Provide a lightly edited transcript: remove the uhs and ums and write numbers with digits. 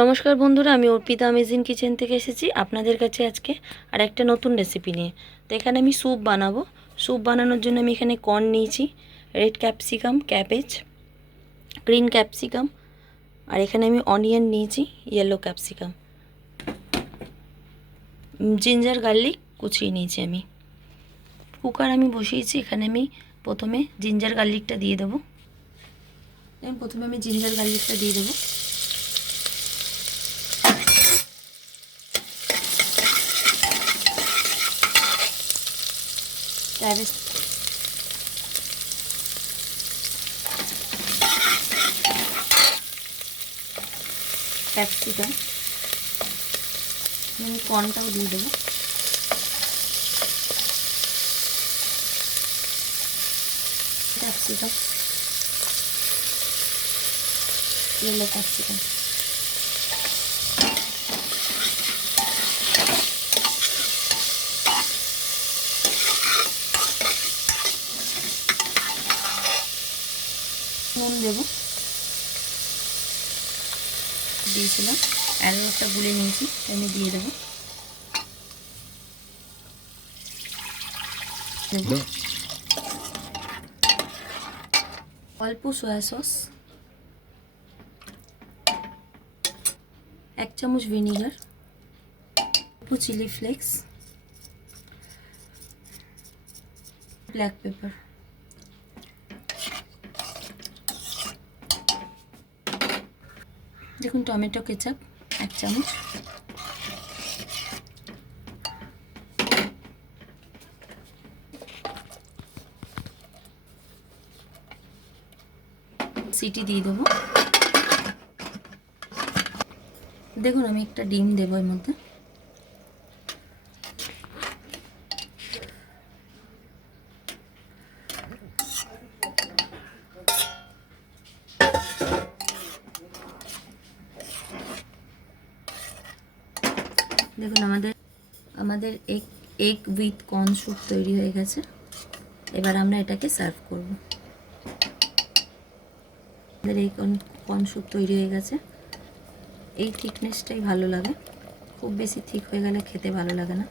নমস্কার বন্ধুরা, আমি অর্পিতা অ্যামেজিং কিচেন থেকে এসেছি আপনাদের কাছে আজকে আর একটা নতুন রেসিপি নিয়ে। তো এখানে আমি স্যুপ বানাবো। স্যুপ বানানোর জন্য আমি এখানে কর্ন নিয়েছি, red capsicum, cabbage, green capsicum, আর এখানে আমি অনিয়ন নিয়েছি, ইয়েলো ক্যাপসিকাম, জিঞ্জার গার্লিক কুচিয়ে নিয়েছি। আমি কুকার আমি বসিয়েছি। এখানে আমি প্রথমে জিঞ্জার গার্লিকটা দিয়ে দেবো। প্রথমে আমি জিঞ্জার গার্লিকটা দিয়ে দেবো। ক্যাপসিকাম, আমি কর্নটাও দিয়ে দেবো। ক্যাপসিকাম, ইয়েলো ক্যাপসিকাম, নুন দেবো, দিয়েছিলাম, অ্যারোটটা গুলে নিয়েছি, আমি দিয়ে দেবো। অল্প সয়া সস, 1 চামচ ভিনিগার, অল্প চিলি ফ্লেক্স, ব্ল্যাক পেপার, দেখুন টমেটো কেচাপ 1 চামচ, সিটি দিয়ে দেবো। দেখুন আমি একটা ডিম দেবো এর মধ্যে। দেখুন আমাদের এগ উইথ কর্ন স্যুপ তৈরি হয়ে গেছে। এবার আমরা এটাকে সার্ভ করব। আমাদের এই কর্ন স্যুপ তৈরি হয়ে গেছে। এই থিকনেসটাই ভালো লাগে, খুব বেশি থিক হয়ে গেলে খেতে ভালো লাগে না।